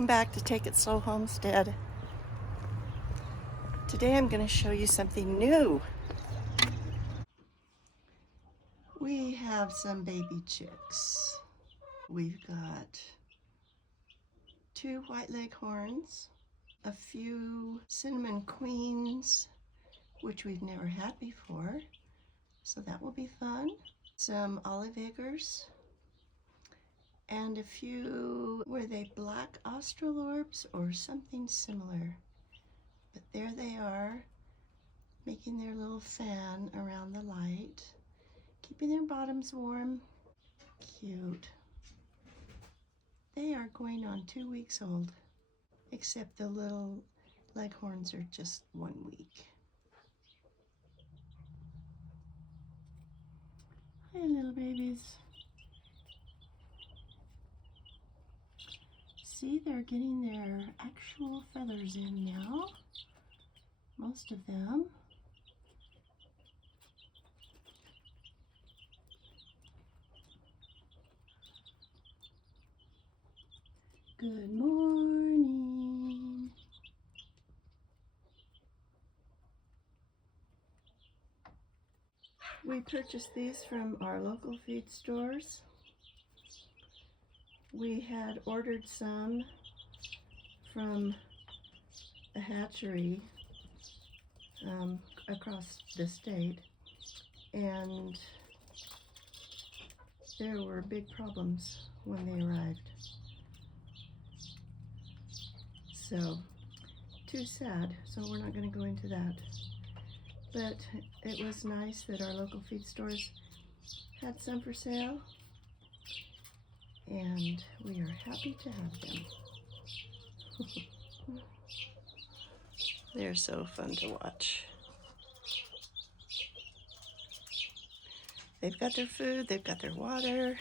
Welcome back to Take It Slow Homestead. Today I'm going to show you something new. We have some baby chicks. We've got 2 white leghorns, a few cinnamon queens, which we've never had before, so that will be fun. Some olive eggers, and a few, were they black australorbs or something similar? But there they are, making their little fan around the light, keeping their bottoms warm. Cute. They are going on 2 weeks old, except the little leghorns are just 1 week. Hi, little babies. See, they're getting their actual feathers in now, most of them. Good morning. We purchased these from our local feed stores. We had ordered some from a hatchery across the state, and there were big problems when they arrived. So, too sad, so we're not going to go into that. But it was nice that our local feed stores had some for sale, and we are happy to have them. They're so fun to watch. They've got their food, they've got their water,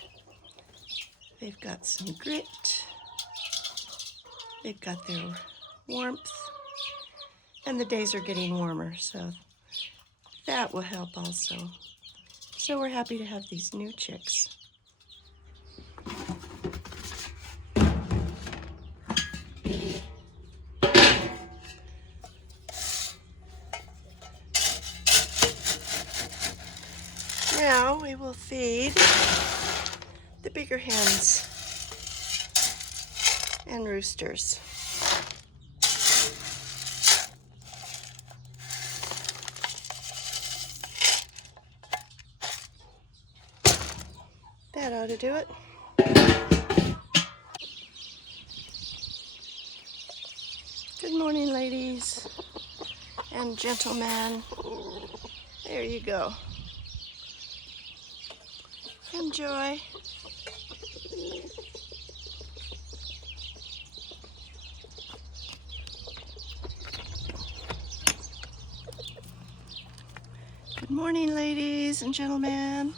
they've got some grit, they've got their warmth, and the days are getting warmer, so that will help also. So we're happy to have these new chicks. Now we will feed the bigger hens and roosters. That ought to do it. Good morning, ladies and gentlemen. There you go. Enjoy. Good morning, ladies and gentlemen.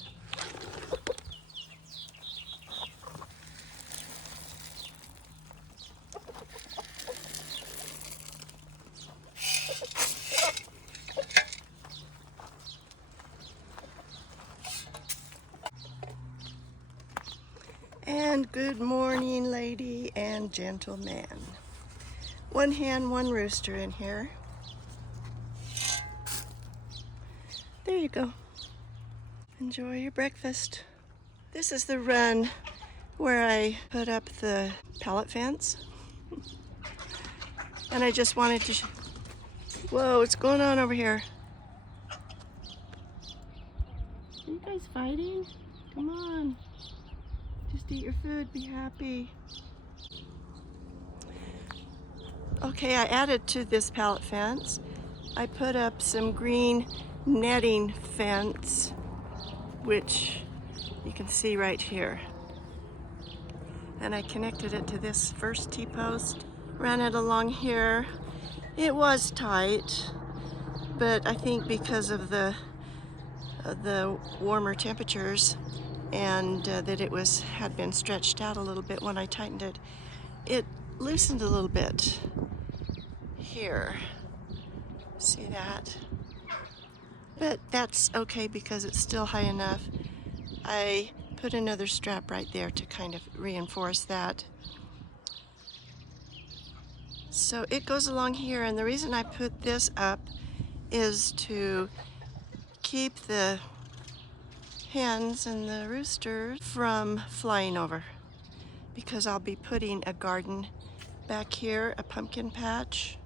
And good morning, lady and gentleman. 1 hen, 1 rooster in here. There you go. Enjoy your breakfast. This is the run where I put up the pallet fence. And I just wanted to whoa, what's going on over here? Are you guys fighting? Come on. Just eat your food, be happy. Okay, I added to this pallet fence. I put up some green netting fence, which you can see right here. And I connected it to this first T-post, ran it along here. It was tight, but I think because of the warmer temperatures and that it had been stretched out a little bit when I tightened it, it loosened a little bit here. See that? But that's okay because it's still high enough. I put another strap right there to kind of reinforce that. So it goes along here, and the reason I put this up is to keep the hens and the roosters from flying over, because I'll be putting a garden back here, a pumpkin patch,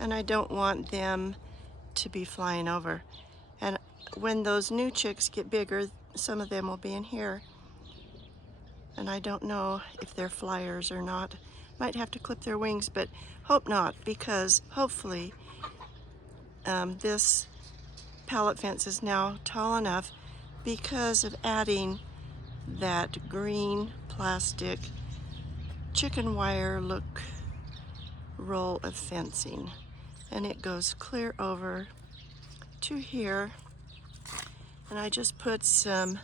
and I don't want them to be flying over. And when those new chicks get bigger, some of them will be in here, and I don't know if they're flyers or not. Might have to clip their wings, but hope not, because hopefully this pallet fence is now tall enough because of adding that green plastic chicken wire look roll of fencing, and it goes clear over to here. And I just put some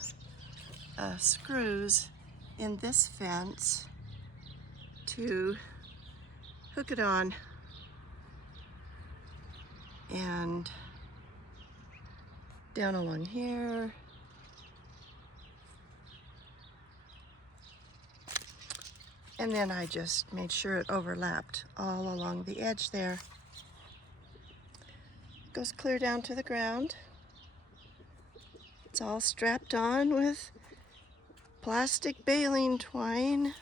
screws in this fence to hook it on, and down along here, and then I just made sure it overlapped all along the edge there. It goes clear down to the ground. It's all strapped on with plastic baling twine.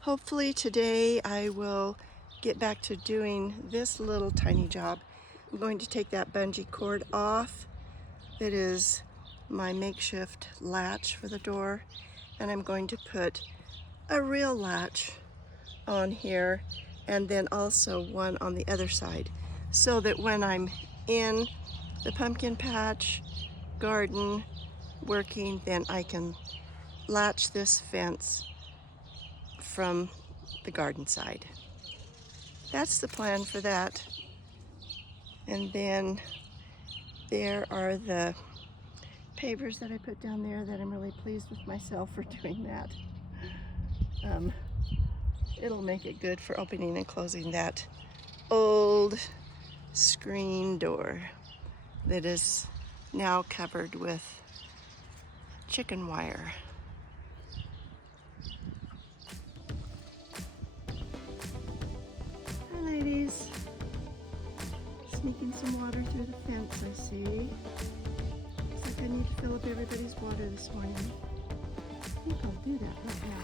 Hopefully today I will get back to doing this little tiny job. I'm going to take that bungee cord off. That is my makeshift latch for the door, and I'm going to put a real latch on here, and then also one on the other side, so that when I'm in the pumpkin patch garden working, then I can latch this fence from the garden side. That's the plan for that. And then there are the pavers that I put down there that I'm really pleased with myself for doing that. It'll make it good for opening and closing that old screen door that is now covered with chicken wire. Hi ladies. Sneaking some water through the fence, I see. Looks like I need to fill up everybody's water this morning. I think I'll do that right now.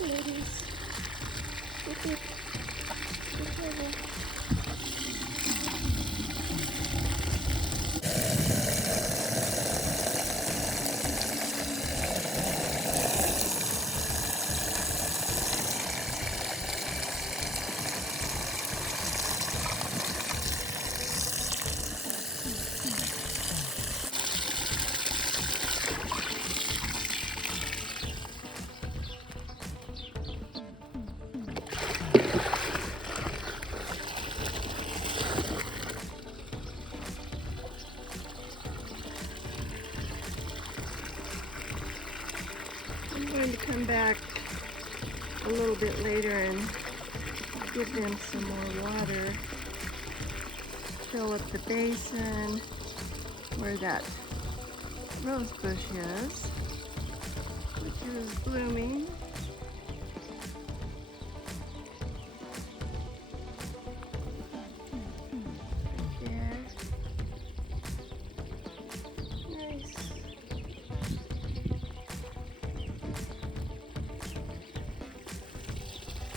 Ladies. Good. I'm going to come back a little bit later and give them some more water. Fill up the basin where that rose bush is, which is blooming. There. Nice.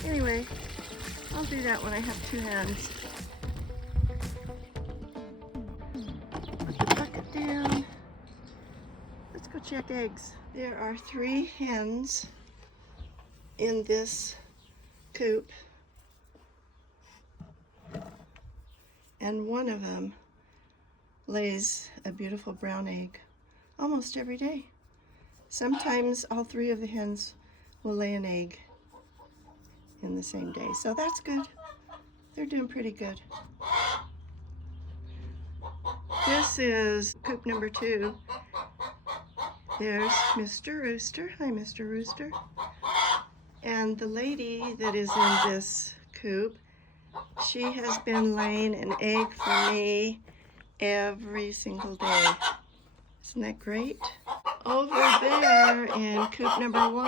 Anyway, I'll do that when I have two hands. Put the bucket down. Let's go check eggs. There are 3 hens in this coop, and one of them lays a beautiful brown egg almost every day. Sometimes all 3 of the hens will lay an egg in the same day, so that's good. They're doing pretty good. This is coop number 2. There's Mr. Rooster. Hi, Mr. Rooster. And the lady that is in this coop, she has been laying an egg for me every single day. Isn't that great? Over there in coop number 1,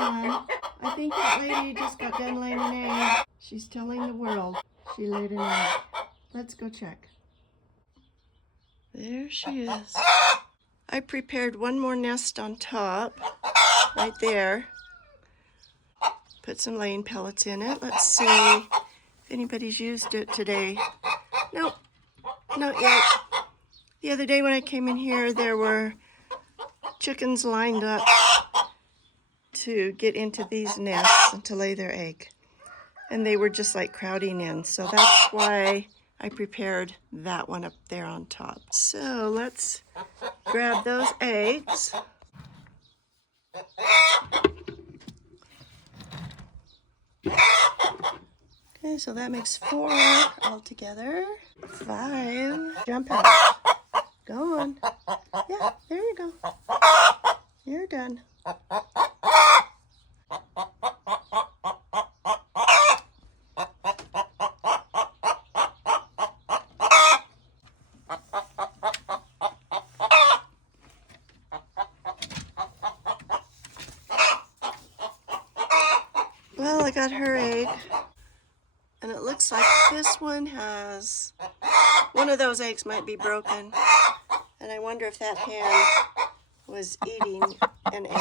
I think that lady just got done laying an egg. She's telling the world she laid an egg. Let's go check. There she is. I prepared one more nest on top, right there. Put some laying pellets in it. Let's see if anybody's used it today. Nope, not yet. The other day when I came in here, there were chickens lined up to get into these nests and to lay their egg. And they were just like crowding in. So that's why I prepared that one up there on top. So let's grab those eggs. Okay, so that makes 4 altogether. 5. Jump out. Go on. Yeah, there you go. You're done. Well, I got her egg, and it looks like this one has, one of those eggs might be broken, and I wonder if that hen was eating an egg.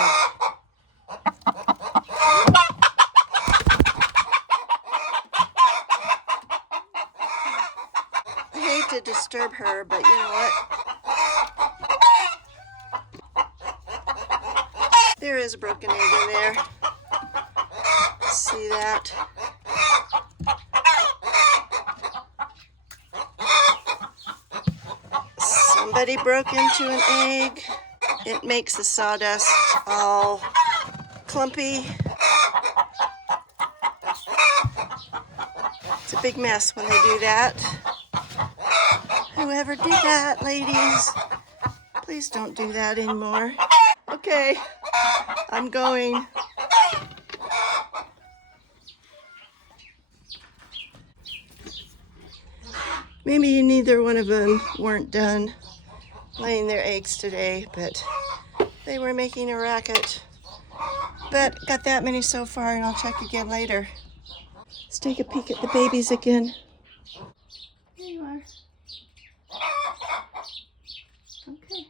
I hate to disturb her, but you know what? There is a broken egg in there. See that? Somebody broke into an egg. It makes the sawdust all clumpy. It's a big mess when they do that. Whoever did that, ladies, please don't do that anymore. Okay, I'm going. Maybe neither one of them weren't done laying their eggs today, but they were making a racket. But got that many so far, and I'll check again later. Let's take a peek at the babies again. There you are. Okay.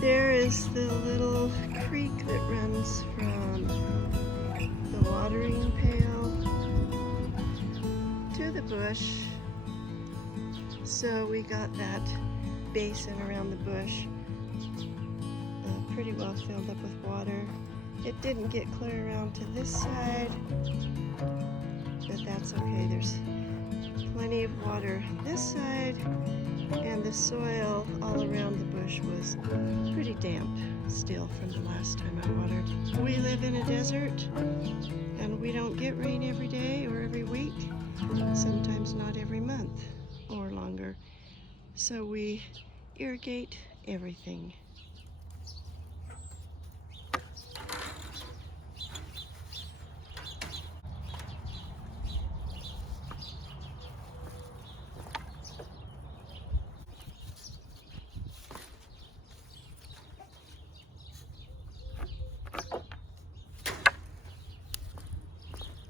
There is the little creek that runs from the watering pail to the bush. So we got that basin around the bush pretty well filled up with water. It didn't get clear around to this side, but that's okay. There's plenty of water this side, and the soil all around the bush was pretty damp still from the last time I watered. We live in a desert, and we don't get rain every day or every week, sometimes not every month or longer. So we irrigate everything.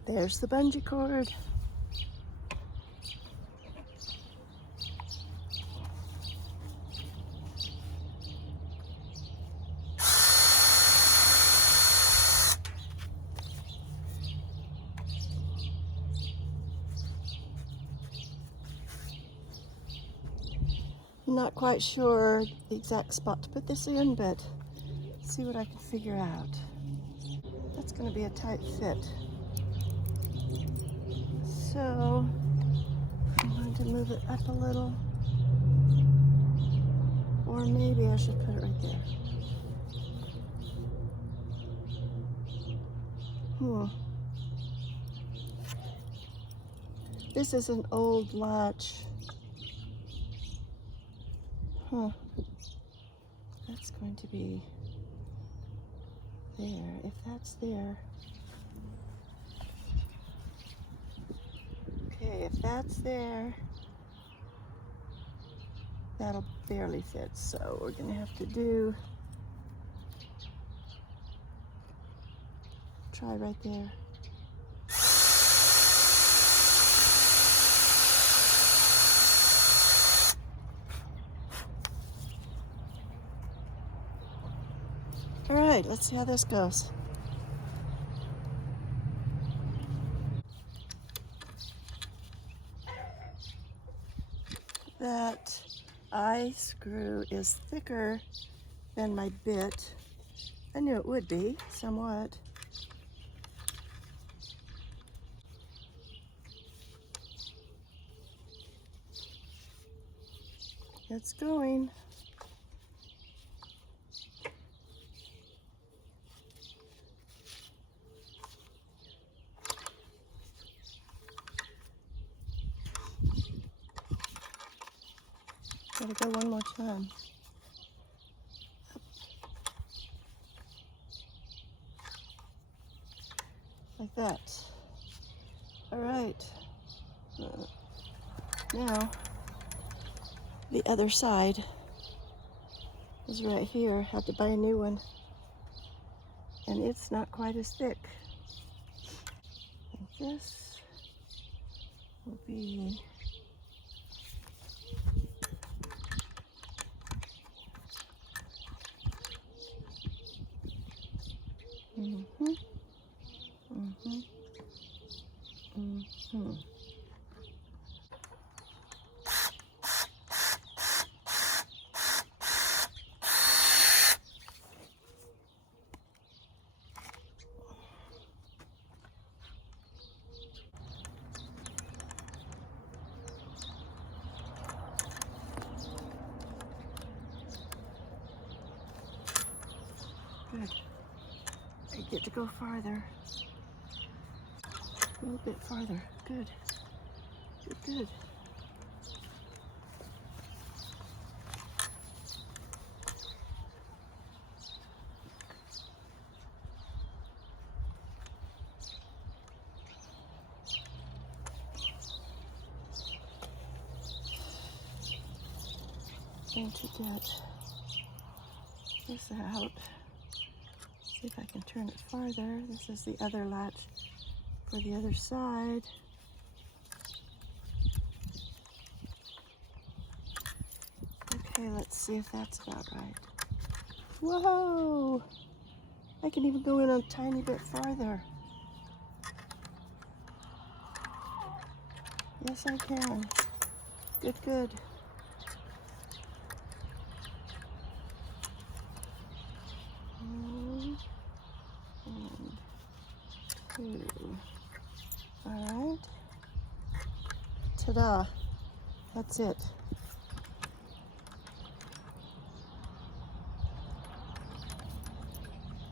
There's the bungee cord. I'm not quite sure the exact spot to put this in, but see what I can figure out. That's going to be a tight fit. So I'm going to move it up a little, or maybe I should put it right there. This is an old latch. That's going to be there. If that's there. Okay, if that's there, that'll barely fit. So we're gonna have to try right there. All right, let's see how this goes. That eye screw is thicker than my bit. I knew it would be, somewhat. It's going. Gotta go one more time. Like that. All right. Now, the other side is right here. Have to buy a new one. And it's not quite as thick. And this will be Good. I get to go farther. A little bit farther. Good. Good, good. Going to get this out. See if I can turn it farther. This is the other latch for the other side. Okay, let's see if that's about right. Whoa! I can even go in a tiny bit farther. Yes, I can. Good, good. One and two. All right. Ta-da. That's it.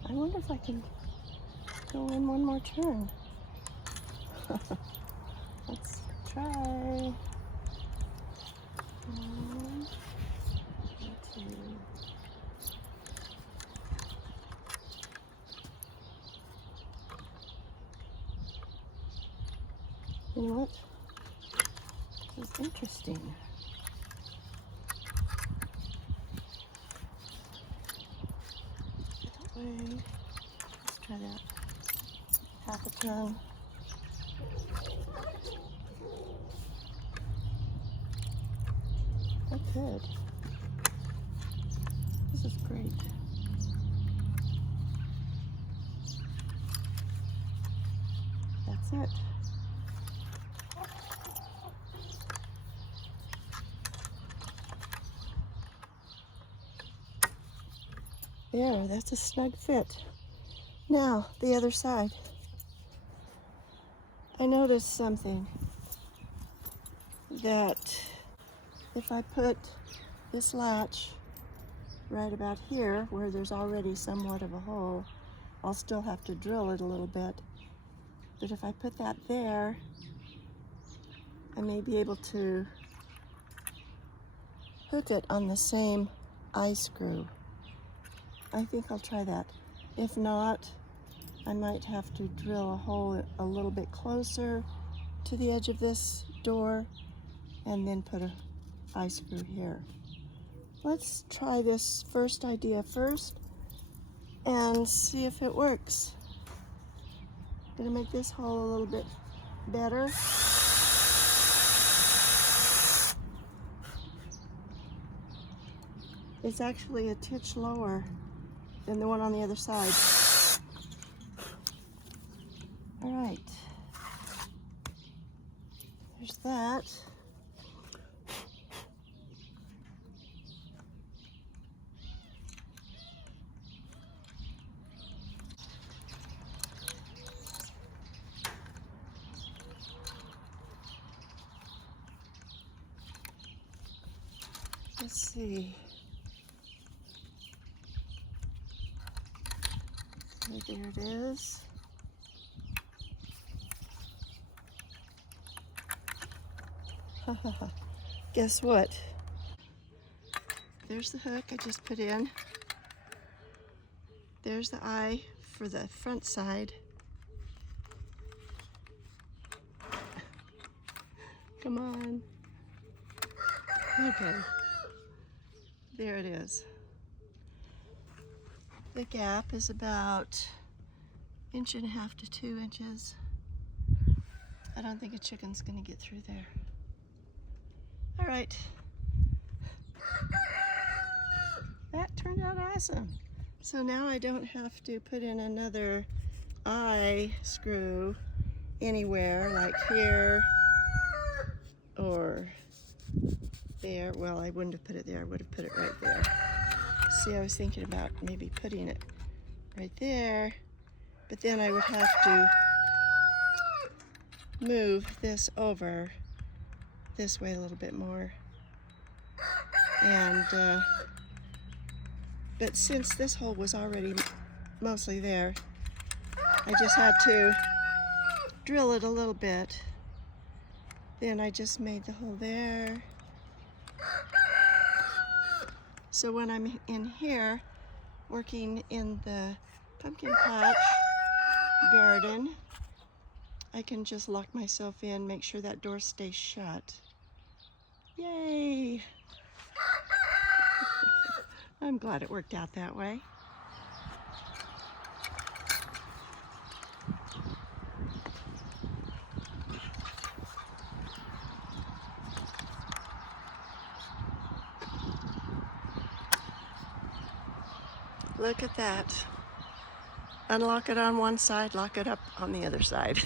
I wonder if I can go in one more turn. Let's try. One, two. You know what? This is interesting. That way. Let's try that. Half a turn. I could. This is great. That's it. There, that's a snug fit. Now, the other side. I noticed something, that if I put this latch right about here, where there's already somewhat of a hole, I'll still have to drill it a little bit. But if I put that there, I may be able to hook it on the same eye screw. I think I'll try that. If not, I might have to drill a hole a little bit closer to the edge of this door and then put a eye screw here. Let's try this first idea first and see if it works. Gonna make this hole a little bit better. It's actually a titch lower than the one on the other side. All right, there's that. Let's see. There it is. Guess what? There's the hook I just put in. There's the eye for the front side. Come on. Okay. There it is. The gap is about 1.5 to 2 inches. I don't think a chicken's gonna get through there. All right. That turned out awesome. So now I don't have to put in another eye screw anywhere, like here or there. Well, I wouldn't have put it there, I would have put it right there. See, I was thinking about maybe putting it right there, but then I would have to move this over this way a little bit more. And but since this hole was already mostly there. I just had to drill it a little bit. Then I just made the hole there. So when I'm in here working in the pumpkin patch garden, I can just lock myself in, make sure that door stays shut. Yay! I'm glad it worked out that way. Look at that. Unlock it on one side, lock it up on the other side.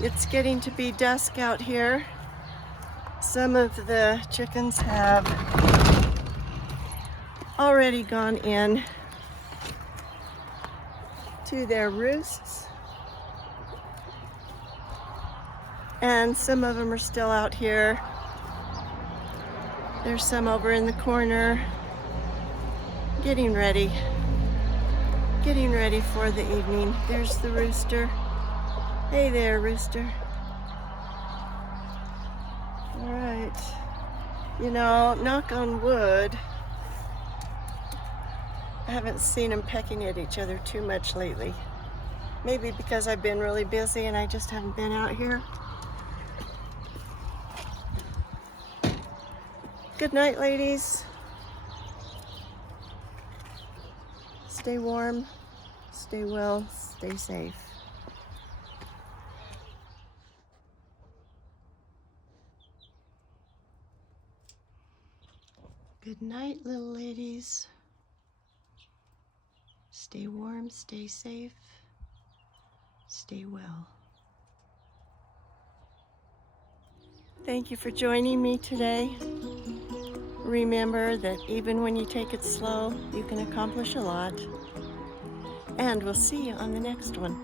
It's getting to be dusk out here. Some of the chickens have already gone in to their roosts, and some of them are still out here. There's some over in the corner getting ready for the evening. There's the rooster. Hey there, rooster. All right. You know, knock on wood, I haven't seen them pecking at each other too much lately. Maybe because I've been really busy and I just haven't been out here. Good night, ladies. Stay warm, stay well, stay safe. Good night, little ladies. Stay warm, stay safe, stay well. Thank you for joining me today. Remember that even when you take it slow, you can accomplish a lot. And we'll see you on the next one.